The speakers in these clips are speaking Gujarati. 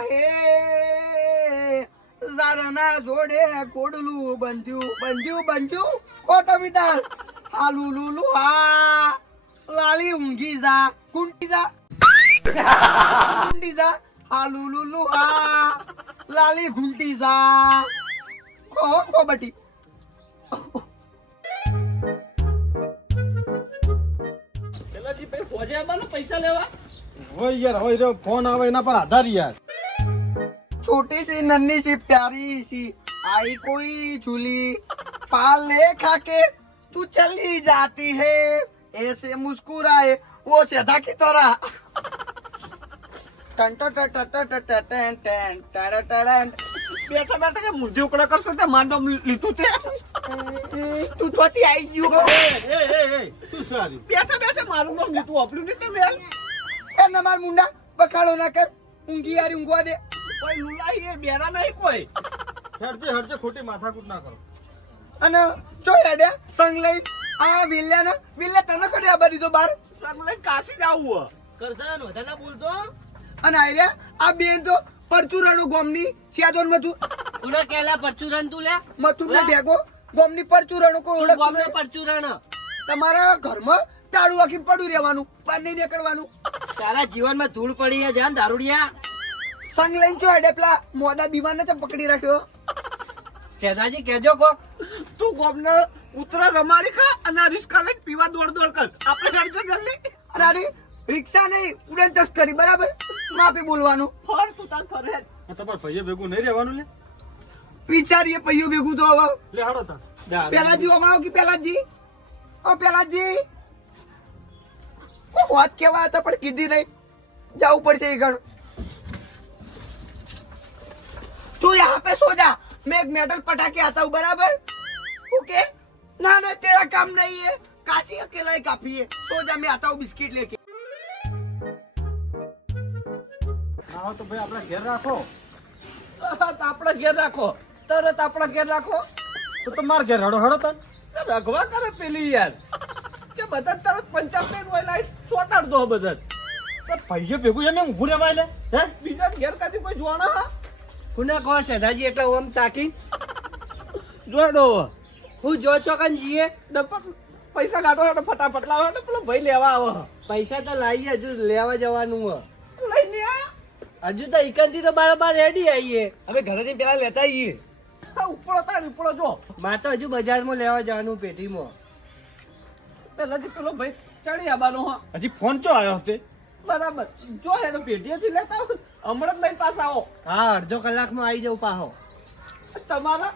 હે ઝારના જોડે કોડલું બંધ્યું કો તમે તાર હાલુ લુલુ હા લાલી ઊંઘી જા કુંટી જા હાલુ લુલુ હા લાલી ઘૂંટી જા કો બટી પેલાજી ભાઈ ફોજે આવવાનો પૈસા લેવા હોય યાર હોય ફોન આવે એના પર આધાર યાર छोटी सी नन्ही सी प्यारी सी आई कोई झूली पाल ले खाके तू चली जाती है ऐसे मुस्कुराए वो सीधा की तरह બેઠા બેઠા કે મુર્દી ઉકળા કરશે તે માંડો લીધું તે તું થોતી આવી ગયું શું સારી બેઠા બેઠા મારું નામ લીધું વાપર્યું નહીં તમે એ નમાર મુંડા બખાડો ના કર ઊંઘી યારી ઊંઘવા દે કોઈ લુલાઈ એ બેરા નહીં કોઈ હરજે ખોટી માથાકૂટ ના કરો અને ચોય અડે સંગ લઈ આ વિલ્લે તને કરી આબા દીધો બાર સંગ લઈ કાશી જાવું કરસન વધારે બોલતો અને આર્યા આ બેન તો પરચુરાનો ગોમની સિયાદોન મતું ઉના કેલા પરચુરણ તું લે મથુર ને ભેગો ગોમની પરચુરાનો કોઈ ઓળખ ગોમને પરચુરણ તમારા ઘરમાં તાળું આખી પડ્યું રહેવાનું બહાર નહીં નીકળવાનું તારા જીવનમાં ધૂળ પડી છે જાન દારૂડિયા સંગ લઈને ચો અડે પેલા મોદા બીમાર ને પકડી રાખ્યો શેઠાજી કેજો કો તું ગોમને ઉતરા રમાડી ખા અને રિસ્કા લઈને પીવા દોડ કર આપણે ગાડી જલ્દી અરે રિક્ષા નહીં ઉડન તસ્કરી બરાબર માપી બોલવાનું ફર તું તાર ફરે તમારે ભાઈએ ભેગું નહીં રહેવાનું લે વિચારીએ પૈયું ભેગું તો હવે લે હાડો તાર પેલાજી ઓમાવો કે પેલાજી વાત કેવા હતા પણ કીધી નહીં જવું પડશે એ ઘણું તું यहाँ पे सो जा मैं एक मेटल पटाखे आता हूँ बराबर ओके ना तेरा काम नहीं है काशी अकेला ही काफी है सो जा मैं आता हूँ बिस्किट लेके હા તો ભાઈ આપણે ઘેર રાખો આપણા ઘેર રાખો તરત આપણા ઘેર રાખો તો તમાર ઘેર હડો તાર રઘવા કરે પેલી યાર કે બધા તરત 55 હોય લાઈટ સોટાડ દો બધા ભાઈએ ભેગું એમ ઊભું રહેવાય લે હે બીજા ઘેર કાથી કોઈ જોણા હા કુને કહો શેઠાજી એટલે ઓમ તાકી જોડો હું જો ચોકન જીએ ડપક પૈસા કાઢો એટલે ફટાફટ લાવો એટલે પેલો ભાઈ લેવા આવો પૈસા તો લાવીએ હજુ લેવા જવાનું લઈને આ હજુ તો ઇકનથી તો બારોબાર રેડી આવીએ હવે ઘરેથી પેલા લેતા આવીએ ઉપડો તાર ઉપડો જો મારે તો હજુ બજારમાં લેવા જવાનું પેટીમાં પેલાથી પેલો ભાઈ ચડી આવવાનો હા હજી ફોન ચો આવ્યો તે બરાબર જો એનો પેટીએથી લેતા આવો હમણાં જ લઈને પાછા આવો હા અડધો કલાકમાં આવી જાઉં પાહો તમારા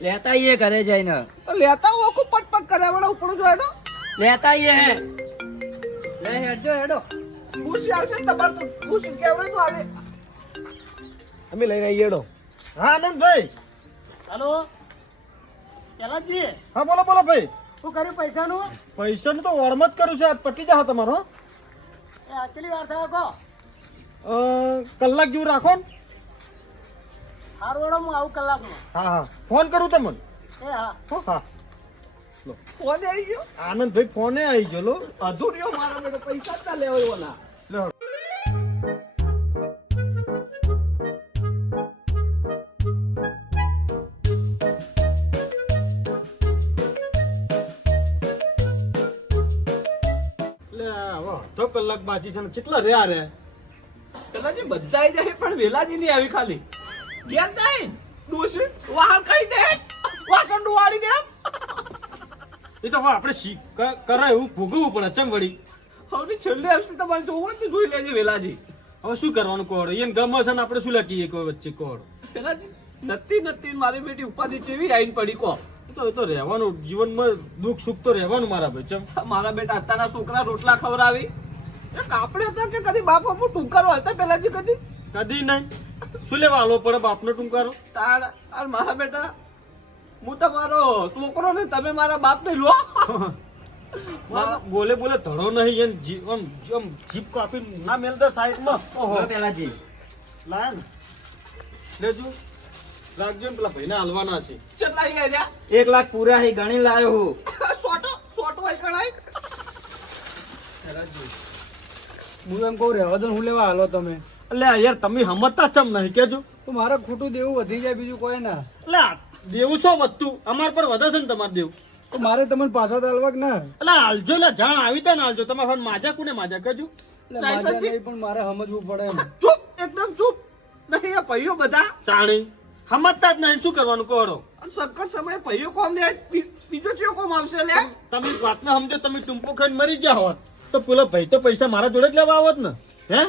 લેતા આવીએ ઘરે જઈને તો લેતા આવો ખૂબ પટપટ કરે વળે ઉપડો જો એનો લેતા આવીએ લે હેડજો હેડો ખુશી આવશે તમારે તો ખુશી કેવડે તો આવે અમે લઈને આવીએ હેડો હા આનંદભાઈ હાલો પેલાજી હા બોલો ભાઈ શું કર્યું પૈસાનું પૈસાનું તો ઓળમ જ કરું છે આજ પટી જા તમારો એ કેટલી વાર થયો કહો કલાક જેવું રાખો ને સારું હેડો હું આવું કલાકમાં હા ફોન કરું તમને એ હા હા ફોન આવી ગયો આનંદભાઈ ફોને આવી ગયો લો અધૂરિયો મારો બેટો પૈસા જ ના લેવાય ઓલા લો તો કલાક બાકી છે ને કેટલા રહ્યા રે પેલાજી બધા જાય પણ વેલાજી નહીં આવી ખાલી ઘેર જાય ડોસી વાહન કઈ દે વાસણ ડુવાડી દે એ તો હવે આપણે કરે એવું ભોગવવું પડે ચમ વળી હવે છેલ્લે આવશે તમારે જોવું તો જોઈ લેજે વેલાજી હવે શું કરવાનું કોડ એને ગમે છે ને આપણે શું લખીએ કોઈ વચ્ચે કોડ પેલાજી નથી મારી બેટી ઉપાધિ કેવી આઈને પડી કો એ તો રહેવાનું જીવનમાં દુઃખ સુખ તો રહેવાનું મારા ભાઈ ચમ મારા બેટા અત્યારના છોકરા રોટલા ખવડાવી એક આપણે હતા કે કદી બાપ બાપુ ટૂંકારો હતા પેલાજી કદી નહીં શું લેવા આલો પડે બાપનો ટૂંકારો તાર મારા બેટા હું તમારો છોકરો ને તમે મારા બાપ ને લો બોલે ધડો નહીં એમ જીપ કાપી ના મેલતા સાઈડમાં ઓહો પેલાજી લાય ને લેજો રાખજો ને પેલા ભાઈને હાલવાના છે કેટલા ગયા રહ્યા 1 લાખ પૂરા હી ગણી લાયો હું સોટો હોય કણાય હું એમ કહું રહેવા દો હું લેવા હાલો તમે એટલે યાર તમે સમજતા ચમ નહીં કેજો. તો મારે ખોટું દેવું વધી જાય બીજું કોઈ ના. એટલે દેવું શું વધતું અમાર પર વધે છે ને તમારે દેવું. તો મારે તમને પાછા તાલવા કે ના? એટલે હાલજો એટલે જાણ આવી તા ને હાલજો. તમારે ફોન માજા કોને માજા કેજો. એટલે માજા નહીં પણ મારે સમજવું પડે એમ. ચૂપ એકદમ ચૂપ. નહીં આ ભાઈઓ બધા જાણી સમજતા જ નહીં શું કરવાનું કહો. અને સંકટ સમયે ભાઈઓ કોમ લે બીજો ચિયો કોમ આવશે લે. તમે વાતને સમજો. તમે ટૂંપો ખાઈને મરી ગયા હોત તો પેલો ભાઈ તો પૈસા મારા જોડે જ લેવા આવત ને. હે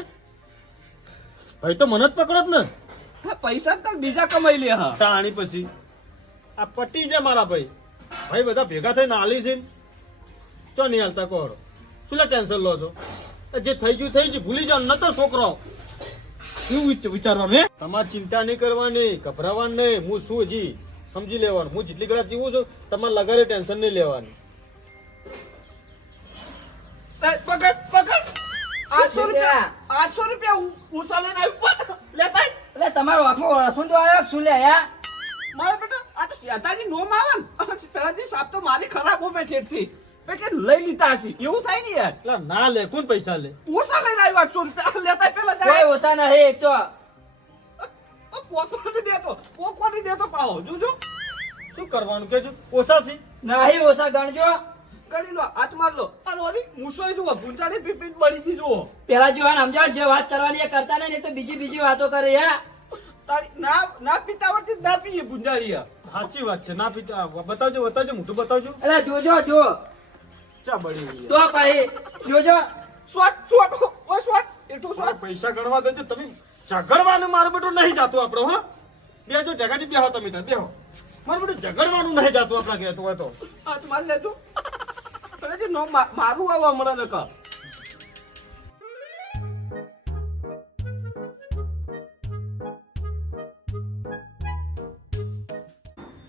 ભાઈ તો મને જ પકડત ને. આ પૈસા તો બીજા કમાઈ લે હા. તાણી પછી આ પટી છે મારા ભાઈ. ભાઈ બધા ભેગા થઈને હાલી છે ને. ચો નહીં હાલતા કહો. શું લે ટેન્શન લો છો? જે થઈ ગયું થઈ ગયું ભૂલી જાવ. ન તો છોકરો શું વિચારવાનું? હે તમારે ચિંતા નહીં કરવાની, ગભરાવાનું નહીં. હું શું હજી સમજી લેવાનું. હું જેટલી ઘણા જીવું છું તમારે લગાડે ટેન્શન નહીં લેવાની. એ, પકડ પકડ 800 રૂપિયા 800 રૂપિયા ઉસા લઈને આવ્યું લેતા એટલે તમારો આંખમાં રસું તો આવ્યો શું લે યા? મારા બેટા આ તો શેતાજી નોમ આવે ને પેલાજી સાપ તો મારી ખરાબ હો મેં ઠેઠથી મેં કે લઈ લીધા હશે એવું થાય ને યાર. એટલે ના લે કોણ પૈસા લે? ઉસા લઈને આવ્યો 800 રૂપિયા લેતા પેલા કોઈ જાય ઓછા નહીં એક તો. પોકવાની દેતો પાવો જોજો શું કરવાનું કેજો? ઓછાસી નહીં ઓછા ગણજો. કરી લો હાથ માર લો અને ઓલી મૂસો જુઓ ભૂંચાડી પીપી બળી દી જુઓ પેલા જોવાને સમજાવ જે વાત કરવાની એ કરતા નહીં તો બીજી વાતો કરે યા. તારી ના પીતા આવડતી ના પીએ ભૂંજાડી સાચી વાત છે. ના પીતા બતાવજો મોટું બતાવજો. એટલે જોજો જો ચા બળી ગઈ. તો ભાઈ જોજો. શોટ ઓ શોટ એટલું શોટ પૈસા ગણવા દેજો. તમે ઝઘડવાનું મારું બેટું નહીં જાતું આપણો. હા બેજો ઢગાજી બેહો. તમે ત્યાં બેહો. મારું બેટું ઝઘડવાનું નહીં જાતું આપણા ઘેર તો હોય તો. હાથ માર લેજો પેલાજી નો મારું આવા હમણાં નકા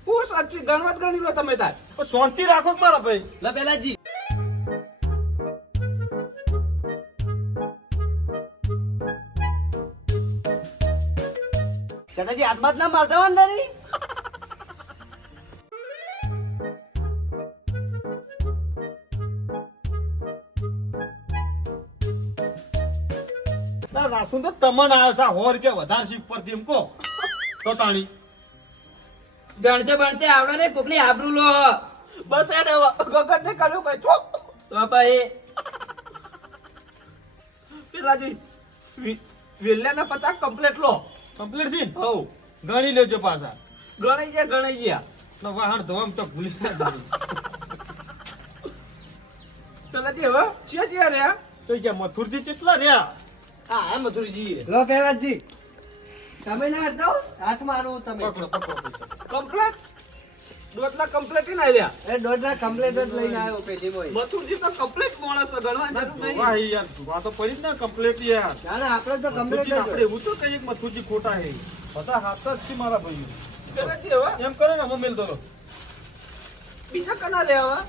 હું સાચી ગણવાત ગણી લો તમે તાર પણ શાંતિ રાખો કે મારા ભાઈ. લે પેલાજી ચટાજી હાથમાં જ ના મારતા હોય ને તારી. રાસું તો તમન આવ્યો છે 100 રૂપિયા વધારે શીખ પરથી એમ કહો તો તાણી. ગણતે બણતે આવડે ને કોકની આબરૂ લો. બસ એને ગગન ને કર્યું કઈ ચોપ તો ભાઈ પેલાજી વેલ્યાના 50 કમ્પ્લીટ લો કમ્પ્લીટ છે ને? હવ ગણી લેજો પાછા. ગણાઈ ગયા તો વાહણ ધોમ તો ભૂલી જાય. પેલાજી હવે ચિયા રહ્યા તો ક્યાં મથુરજી કેટલા રહ્યા? હા મથુરજી લો પેલાજી તમે ના હતો હાથ મારો તમે. પકડો પૈસા. કમ્પ્લીટ 2 લાખ કમ્પ્લીટ ના રહ્યા એ 1.5 લાખ કમ્પ્લીટ જ લઈને આવ્યો પેલી મોય. મથુરજી તો કમ્પ્લીટ માણસ છે, ગણવાની જરૂર નહીં. વાહ યાર આ તો પડી જ ને કમ્પ્લીટ યાર. ના ના આપણે તો કમ્પ્લીટ મથુરજી આપણે જ એવું તો કહીએ કે મથુરજી ખોટા હે. બધા હાથ જ છે મારા ભાઈઓ. પેલાજી હવે એમ કરો ને અમે મેલ દો. બીજા કના રહ્યા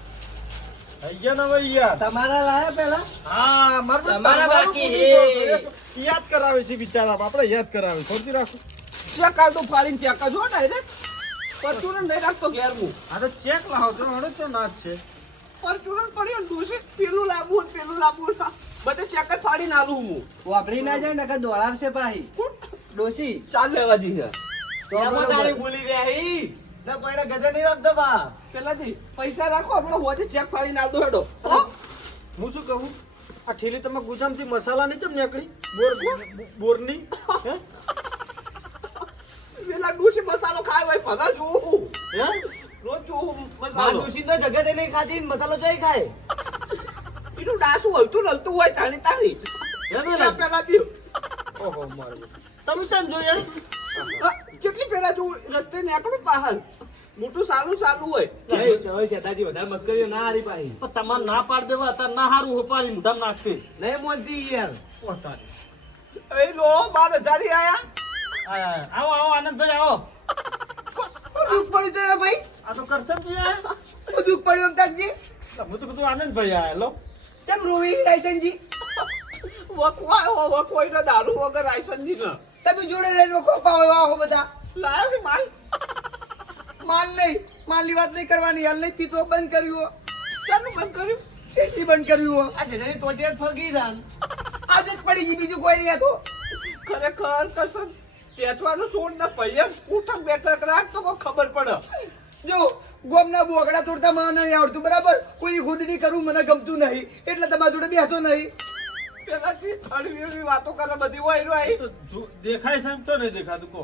હવે અહીંયા ને હવે યાર. તમારા લાયા પેલા હા મારું તમારા બાકી હે. યાદ કરાવે છે બિચારા. આપણે યાદ કરાવે. શાંતિ રાખો. ચેક આવતો ફાડીને ચેક જો ડાયરેક્ટ પરચુરણ નહીં રાખતો ઘેર હું આ તો ચેક લાવો તો હડો તો ના જ છે. પરચુરણ પડ્યો ને દોષે પેલું લાવવું ને પેલું લાવવું ને બધે ચેક જ ફાડીને આલું હું વાપરી ના જાય નકર દોડાવશે પાહી ડોસી. ચાલ લેવા જઈએ તો બરોબર. ભૂલી ગયા હી ના કોઈને ગજે નહીં રાખતો બા. પેલાજી પૈસા રાખો આપણે હોજે ચેક ફાડીને આલ દો હેડો હો? હું શું કહું? આ ઠેલી તમે ગુજામથી મસાલા નહીં ચમ નીકળી બોરની હે પેલા ડોશી મસાલો ખાય હોય ફરા જોઉં હે રોજ જોઉં મસાલો તો જગત નહીં ખાતી મસાલો જોઈ ખાય. એનું ડાસું હલતું હલતું હોય તાણી તાણી હે પેલા પેલા દી ઓહો મારું તમે કેમ જોયા? કેટલી પેલા જોઉં રસ્તે નીકળું બહાર મોટું સાલું હોય શેતાજી વધારે મસ્કરીઓ ના હારી પાહી. પણ તમારે ના પાડ દેવા અત્યારે ના હારું હોપારી મોઢામાં નાખશે. નહીં મોલતી યાર. પોતાની. એ લો 12,000 આયા આવો આવો આનંદભાઈ આવો. શું દુઃખ પડ્યું છે રે ભાઈ? આ તો કરશનજી આયા. શું દુઃખ પડ્યું અમતાજી? હું તો કીધું આનંદભાઈ આયા લો. કેમ રોવી રાયસનજી? વખવાય નો દારૂ વગર રાયસનજી ને તમે જોડે રહીને ખોપા હોય આવો બધા. લાયો કે માલ માલ નહીં, માલની વાત નહીં કરવાની. હાલ નહીં પીતો બંધ કર્યું. ચાલુ બંધ કર્યું છેટી બંધ કર્યું. આ શેતાજી ટોટિયા ફરગી જાન. આદત પડી ગઈ બીજું કોઈ નહીં. આ તો ખરેખર કસન ટેચવાનું છોડ ને પૈયા ઉઠક બેઠક રાખ તો કોઈ ખબર પડે. જો ગોમના બોગડા તોડતા મને નહીં આવડતું બરાબર, કોઈ ખોદણી કરવું મને ગમતું નહીં, એટલે તમારા જોડે બેસતો નહીં. પેલાથી અળવી વાતો કરે બધી હોય રહ્યો તો દેખાય છે તો નહીં દેખાતું કહો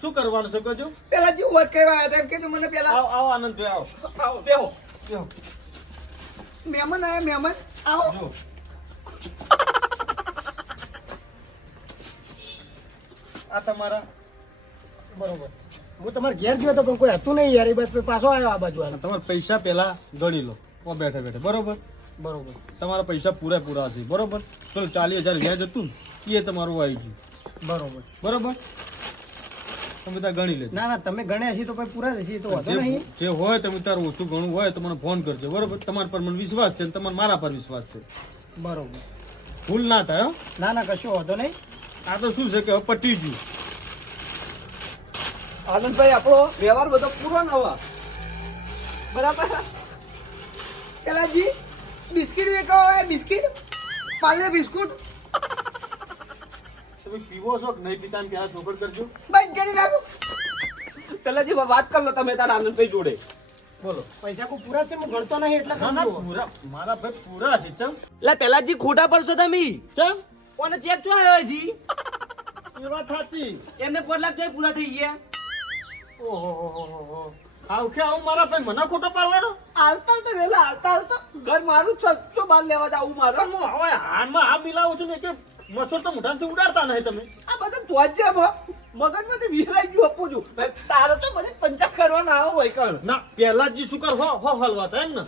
શું કરવાનું છે કજો? પેલા જે વાત કહેવા આવ્યા હતા એમ કેજો મને પેલા. આવો આવો આનંદભાઈ આવો આવો બેહો. બેહો. મહેમાન આયા મહેમાન, આવો. જો આ તમારા બરોબર. હું તમારે ઘેર ગયો તો પણ કોઈ હતું નહીં યાર, એ બસ પાછો આવ્યો આ બાજુ. તમારા પૈસા પહેલા ગણી લો બેઠા બેઠા બરોબર. બરોબર. તમારા પૈસા પૂરા છે બરોબર. ચલો 40,000 વ્યાજ હતું ને એ તમારું આવી ગયું બરોબર. બરોબર. તમે ત્યાં ગણી લેજો. ના ના તમે ગણ્યા છીએ તો પછી પૂરા થશે તો વાંધો નહીં. જે હોય તમે તારું ઓછું ઘણું હોય તો મને ફોન કરજો બરોબર. તમારા પર મને વિશ્વાસ છે ને તમારે મારા પર વિશ્વાસ છે. બરોબર. ભૂલ ના થાય હો. ના ના કશો વાંધો નહીં. આ તો શું છે કે હવે પટી ગયું. આનંદભાઈ આપણો વ્યવહાર બધો પૂરો ન હોય બરાબર. પેલા જી બિસ્કિટ વેચવા હોય, બિસ્કિટ પાલે બિસ્કુટ તમે પીવો છો કે નહીં પીતા ને પેલા ચોખડ કરજો. બંધ કરી નાખો. પેલાજી વાત કર લો તમે તારા આનંદભાઈ જોડે. બોલો. પૈસા કોઈ પૂરા છે હું ગણતો નહીં એટલે ના ના ગણજો. પૂરા મારા ભાઈ પૂરા છે ચમ એટલે પેલાજી ખોટા પડશો તમે. ચમ કોને ચેક છો આવ્યો જી? એ વાત સાચી. એમને 5 લાખ જેવા પૂરા થઈ ગયા. ઓહો આવ કે આવું મારા ભાઈ મને ખોટો પાડવાનો. હાલતા તો વેલા હાલતા ઘર મારું 600 બાર લેવા જાવું મારે. પણ હું હવે હાનમાં આ મિલાવું છું ને કે મસૂર તો મોઢામાંથી ઉડાડતા નહીં તમે. આ બધા ધ્વજ મગજમાંથી વિહરાઈ ગયું આપું છું. તારો તો બધી પંચાયત કરવાના આવો હોય કણ. ના પહેલા જ શું કર હો હલવા હતા એમ ને.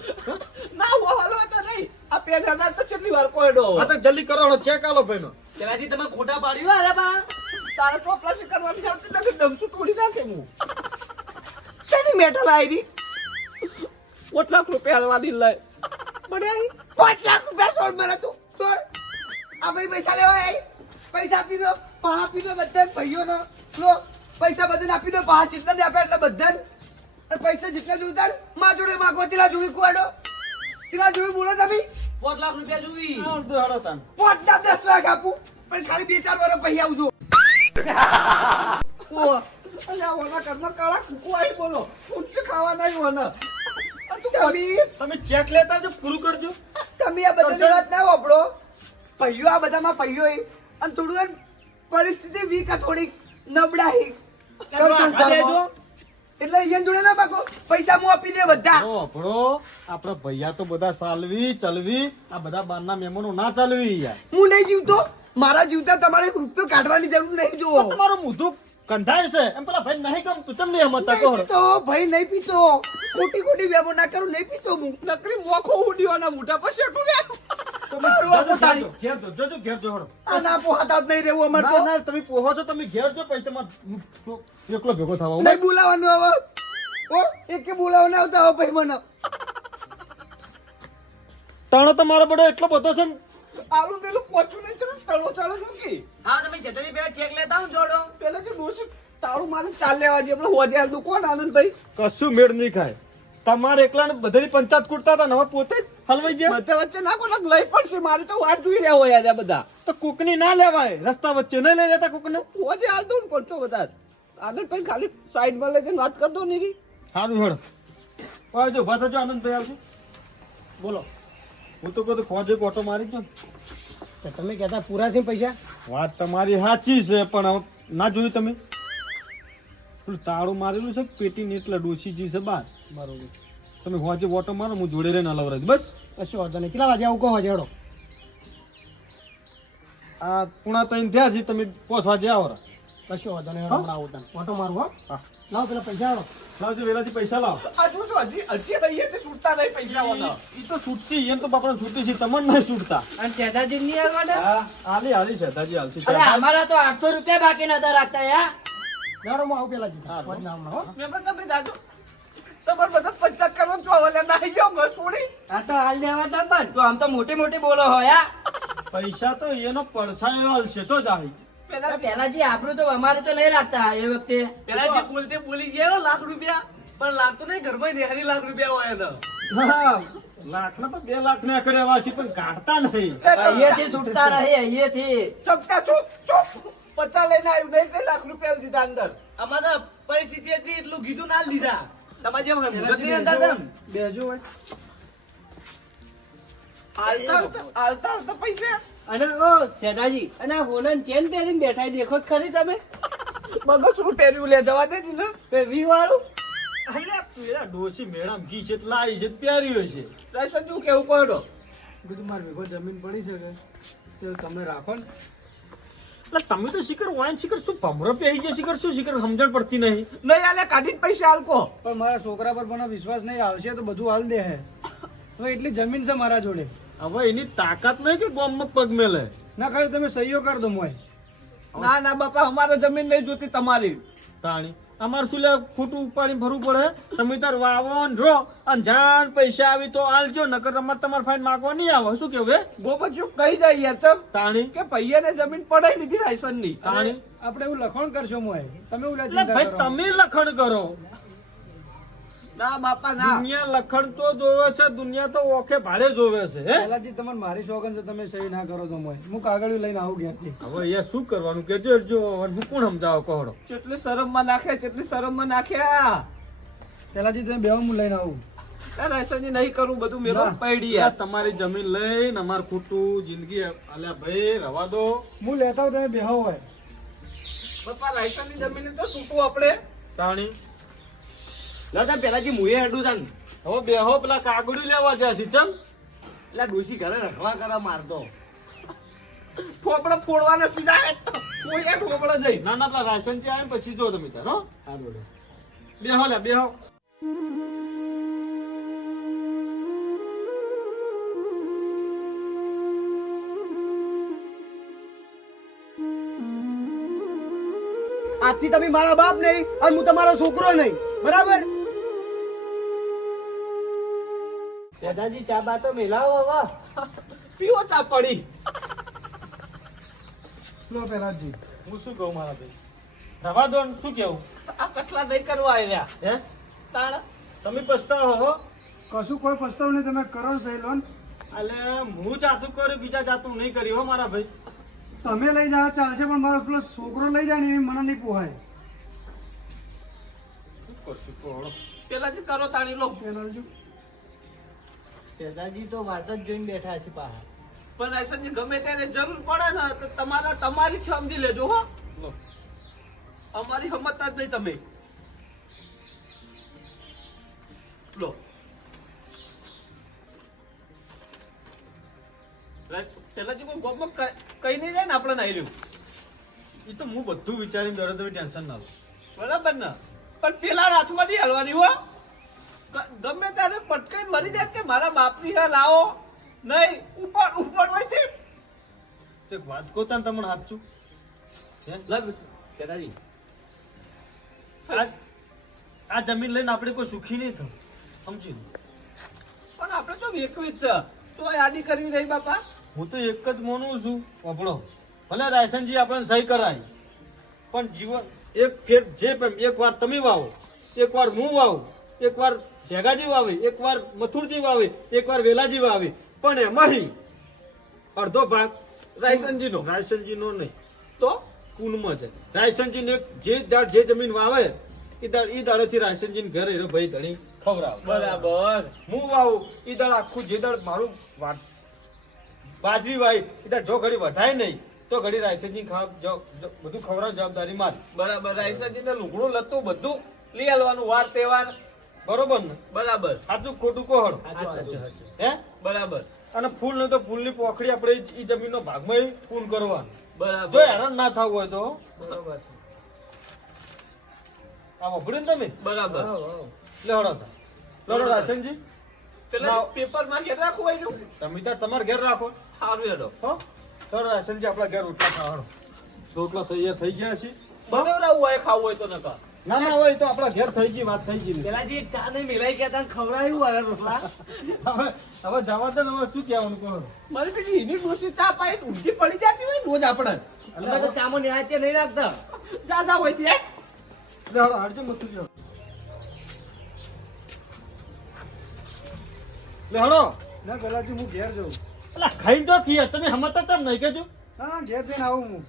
ના હું હલવા તો નહીં. આ પેન હડાર તો કેટલી વાર કોયડો હા તો જલ્દી કરો ચેક આલો ભાઈ નો. પેલાથી તમે ખોટા પાડ્યું અરે બા. તારે તો પ્લાસી કરવાની આવતી નથી. ડમસું તોડી નાખે હું. શેની મેટલ આવી 5 લાખ રૂપિયા હલવાની લઈ પડ્યા 5 લાખ રૂપિયા છોડ મને તું છોડ. આ ભાઈ પૈસા લેવા આવી, પૈસા આપી દો, પા આપી દો બધા ભાઈઓ નો લો. પૈસા બધાને આપી દો, પા જેટલા ને આપે એટલે બધાને. અને પૈસા જેટલા જોઈતા માં જોડે માગો, ચેલા જોઈ કુવાડો ચેલા જોઈ બોલો તમે. 5 લાખ રૂપિયા જોવી. હળો તાન. 5 ના 10 લાખ આપું પણ ખાલી 2-4 વર્ષ પછી આવજો. ઓ અલ્યા ઓના ઘરમાં કાળા કુકુ આવી બોલો. ઉચ્ચ ખાવા નહીં ઓના. તમે ચેક લેતા જો પૂરું કરજો. તમે આ બધાની વાત ના વાપરો. ભાઈઓ આ બધામાં ભાઈઓ અને થોડું એમ પરિસ્થિતિ વીક આ થોડીક નબળાઈ સંસારમાં. એટલે અહીંયા જોડે ના પાકો પૈસા હું આપી દે બધા. ભણો આપડે ભૈયા તો બધા ચાલવી ચલવી આ બધા બારના મહેમાનો ના ચાલવી યાર. હું નહીં જીવતો, મારા જીવતા તમારે 1 રૂપિયો કાઢવાની જરૂર નહીં. જોવો તમારું મોઢું કંધાય છે એમ પેલા ભાઈ નહીં ગમતું તમને એમ હતા નહીં પીતો ભાઈ, નહીં પીતો. ખોટી વેમો ના કરું, નહીં પીતો હું. નકરી મોખો ઉડીવાના મોઢા પર શેઠું રે. મારું આ પોતાની. ઘેર જો જોજો ઘેર જો હળો. આ ના પોહાતા જ નહીં રહેવું અમારે ના તો. ના તમે પોહો છો તમે ઘેર જો પછી તમારે એકલો ભેગો થવા નહીં બોલાવાનું હવે. ઓ એકે બોલાવો ના આવતા હવે ભાઈ મને. તાણો તમારો બડો એટલો બધો છે ને. આલું પેલું પોચું નહીં કરે ટળો ચાલે શું કે. હા તમે શેતાજી પેલા ચેક લેતા હું જોડો. પેલા જે ડોસી તાળું મારે ચાલ લેવા દે. આપણે હોજે હાલ કોણ આનંદભાઈ. કશું મેળ નહીં ખાય. તમારે એકલા બધાની પંચાયત કૂટતા હતા ને હવે પોતે જ હલવાઈ ગયા. બધા વચ્ચે ના કોને લઈ પડશે. મારે તો વાટ જોઈ રહ્યા હોય યાર બધા. તો કોકની ના લેવાય, રસ્તા વચ્ચે નહીં લઈ લેતા કોકને. હોજે હાલ દઉં ને પડતો બધા. આનંદભાઈ ખાલી સાઈડમાં લઈ જઈને વાત કરતો નહીં. સારું હેડ. હવે જો ભાઈ થજો આનંદભાઈ આવશે. બોલો. હું તો કહું ખોજે ઓટો મારી ગયો. તો તમે કહેતા પૂરા છે પૈસા? વાત તમારી સાચી છે પણ હવે ના જોયું તમે પેલું તાળું મારેલું છે પેટીને એટલે ડોસીજી છે બહાર. બરોબર. તમે હોજે ઓટો મારો હું જોડે રહીને લવરાજ બસ. કશો વાંધો નહીં. કેટલા વાગે આવું કહો હજેડો? આ 3:30 થયા છે તમે 5 વાગે આવો. કશો વાંધો નહીં. હમણાં આવું તને ઓટો મારું. હા લાવો પેલા પૈસા આવો. લાવજો વેલાથી પૈસા લાવો. આજુ તો હજી ભાઈએ તે છૂટતા નહીં પૈસા વાળા. ઈ તો છૂટશી એમ તો બાપડા છૂટી છે તમને નહીં છૂટતા. અને શેતાજી ની આવવાના? હા હાલી શેતાજી હાલશે. અમારા તો 800 રૂપિયા બાકી નતા રાખતા યાર. જાડો હું આવું પેલા હા, મેં તમે દાદો તમારે બધા પંચાયત કરવા છો હવે નાહી ગયો ઘર છોડી. આ તો હાલ દેવા તા પણ તો આમ તો મોટી મોટી બોલો હોય. પૈસા તો એનો પડછાયો હાલશે તો જ આવી. પેલા જે આપણું તો અમારે તો નહીં રાખતા એ વખતે. પેલા જે બોલતે બોલી ગયા ને લાખ રૂપિયા પણ લાગતો નહીં ઘરમાં નેહારી લાખ રૂપિયા હોય ને. હા લાખના તો 2 લાખ ને કર્યા છે પણ કાઢતા નહીં. અહીંયાથી છૂટતા રહે અહીંયાથી. ચપટા ચૂપ ચૂપ 50 લઈને આવ્યું નહીં 2 લાખ રૂપિયા દીધા અંદર અમારા પરિસ્થિતિ હતી એટલું કીધું ના લીધા તમારે જેમ મુદતની અંદર તેમ. બેજો હોય હાલતા પૈસા અને ઓ સેદાજી અને આ હોનન ચેન પહેરીને બેઠા દેખો જ ખરી તમે બગસરું પહેર્યું લે જવા દે ને બે વી વાળું અલ્યા પેલા ડોસી મેડમ ઘી છે લાઈ છે પ્યારી હશે. દર્શન તું કેવું પડો બધું મારે ભેગો જમીન પડી છે કે તો તમે રાખો ને. એટલે તમે તો શિખર વાઈન શિખર શું ભમરો પહેરી ગયા શિખર શું શિખર સમજણ પડતી નહીં. નહીં આલે કાઢીને પૈસા હાલકો પણ મારા છોકરા પર મને વિશ્વાસ નહીં આવશે તો બધું હાલ દે હે હવે એટલી જમીન છે મારા જોડે. હવે એની તાકાત નહીં કે ગામમાં પગ મેલે. ના ખાલી તમે સહીઓ કર દો મોય. ના બાપા અમારે જમીન નહીં જોતી તમારી તાણી અમાર શું લે ખોટું ઉપાડીને ફરવું પડે. તમે તાર વાવો ને રો અને જાણ પૈસા આવી તો આલજો નકર અમારે તમારે ફાઈન માંગવા નહીં આવે. શું કેવું ગોપચું કહી જાય યાર ચમ તાણી કે પૈયાને જમીન પડાઈ લીધી રાયસન ની તાણી આપણે એવું લખણ કરશો મોય તમે એવું એટલે ભાઈ તમે લખણ કરો. ના બાપા ના દુનિયા લખણ તો જોવે છે દુનિયા તો ઓખે ભાડે જોવે છે હે. પહેલાથી તમારે મારી શોખન છે તમે સહી ના કરો તો મોય હું કાગળ લઈને આવું ઘેરથી. હવે યાર શું કરવાનું કેજો જો હું કોણ સમજાવો કહો. કેટલી શરમમાં નાખ્યા કેટલી શરમમાં નાખ્યા પહેલાથી તમે બેવા હું લઈને આવું. રાયસનજી નહીં કરું બધું મેરો ના. પડી યાર યાર તમારી જમીન લઈને અમાર ખોટું જિંદગી અલ્યા ભાઈ રવા દો. હું લેતા હું તમે બેહો હોય. બાપા રાયસનની જમીન તો છૂટું આપણે તાણી લતા પેલાથી મુએ હેડું તાન હવે બેહો પેલા કાગડું લેવા જશે ચમ. એટલે ડોસી ઘરે રખવા કરવા મારતો ફોપડા ફોડવાના સીધા હેડ કોઈ ઠોપડા જઈ ના ના પેલા રાશન છે આવે પછી જો તમે તાર હો. બેહો લે બેહો. આજથી તમે મારા બાપ નહીં અને હું તમારો છોકરો નહીં બરાબર સેદાજી ચા બા તો મેલાવો હવે પીવો ચા પડી લો પહેલાથી હું શું કહું મારા ભાઈ રવા દો ને શું કેવું આ કટલા નહીં કરવા આવ્યા હે તાણ તમે પછતાવો હો. કશું કોઈ પસ્તાવ નહીં તમે કરો સહી લોન. અલે હું જાતું કર્યું બીજા જાતું નહીં કર્યું હો મારા ભાઈ. તમે લઈ જાઓ ચાલશે પણ મારો પેલો છોકરો લઈ જાય ને એવી મને નહીં પોહાય. શું કરશું કહો. પેલા જે કરો તાણી લો પેનલજી સેદાજી તો વાટ જ જોઈને બેઠા છે પાહા પણ રાયસનજી ગમે ત્યારે જરૂર પડે ને તો તમારી જ સમજી લેજો હો લો. અમારી સમજતા જ નહીં તમે લો પેલા જે કોઈ ગોપમાં કઈ નહીં જાય ને આપણે નાઈ રહ્યું એ તો હું બધું વિચારીને દોડે તમે ટેન્શન ના લો. બરાબર ને પણ પેલા હાથમાં નહીં હલવાની હો ગમે ત્યારે પટકાઈ મરી જાય કે મારા બાપની હા લાવો નહીં ઉપર હોય છે તે વાત કોતા તમને હાચું હે સેદાજી આ જમીન લઈને આપણે કોઈ સુખી નહીં થયું સમજી લો. પણ આપણે તો વેકવી જ છે તો યાદી કરવી નહીં બાપા હું તો એક જ માનું છું આપણો ભલે રાયસનજી આપણને સહી કરાય પણ જીવન એક ફેર જે એક વાર તમે વાવો એક વાર હું વાવું એક વાર ભેગાજી વાવે એક વાર મથુરજી વાવે એક વાર વેલાજી વાવે પણ એમાં અડધો ભાગ રાયસનજી નો નહીં તો કુલમાં છે. રાયસનજી ને જે દાડ જે જમીન વાવે એ દાડેથી રાયસનજી ને ઘરે ભાઈ ધણી ખવડાવે. બરાબર હું વાવું એ દાડ આખું જે દાડ મારું બાજરી વાય એ દાડ જો ઘડી વઢાય નહીં તો ઘડી રાયસનજી બધું ખવડાવવાની જવાબદારી મારી. બરાબર રાયસનજી ને લુગડું લતું બધું લઈ આલવાનું વાર તહેવાર બરોબર ને બરાબર સાચું ખોટું કોહડ હે બરાબર અને ફૂલ ને તો ફૂલની પોખડી આપણે એ જમીનનો ભાગમાં પૂન કરવાનું. બરાબર જો હેરાન ના થવું હોય તો બરાબર છે આ વભડ્યું ને તમે બરાબર લે હળો લડો રાયસનજી પેલા પેપર માં ઘેર રાખવું હોય ને તમે ત્યાં તમારે ઘેર રાખો સારું હેડો હો લડો રાયસનજી આપણા ઘેર રોટલા ખાવાનો રોટલા થઈ ગયા છે. બનાવડાવું હોય ખાવું હોય તો નકા ના ના હોય તો આપણા ઘેર થઈ ગઈ વાત થઈ ગઈ. પેલાજી એક ચા ને મેલાઈ ગયા તા ખવડાવ્યું વાળા રોટલા હવે જવા દે ને હવે શું કહેવાનું કહો. મારી પેલી એની ડોસી ચા પાય ઊંઘી પડી જતી હોય રોજ આપણે અમે તો ચામો ન્યાચે નહીં રાખતા જા હોય ત્યાં લે હળો હાડજો મસ્તું લે હળો. ના પહેલાથી હું ઘેર જઉં. અલા ખાઈ તો ખીયા તમે સમજતા કેમ નહીં કેજો. હા ઘેર જઈને આવું હું.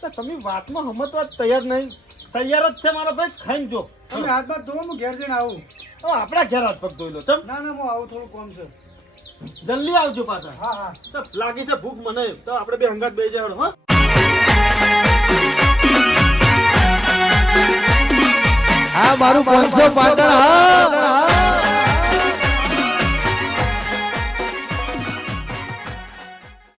તો તમે વાતમાં સમજવા તૈયાર નહીં. તૈયાર જ છે મારા ભાઈ, ખાઈને જો. તમે હાથમાં ધો, હું ઘેર જઈને આવું. હવે આપણા ઘેર હાથ પગ ધોઈ લો. ચમ ના ના, હું આવું, થોડું કામ છે. જલ્દી આવજો પાછા. હા હા. તો લાગી છે ભૂખ મને, તો આપણે બે હંગાત બેસી જાવ. હા, આ મારું 500 પાટણ. હા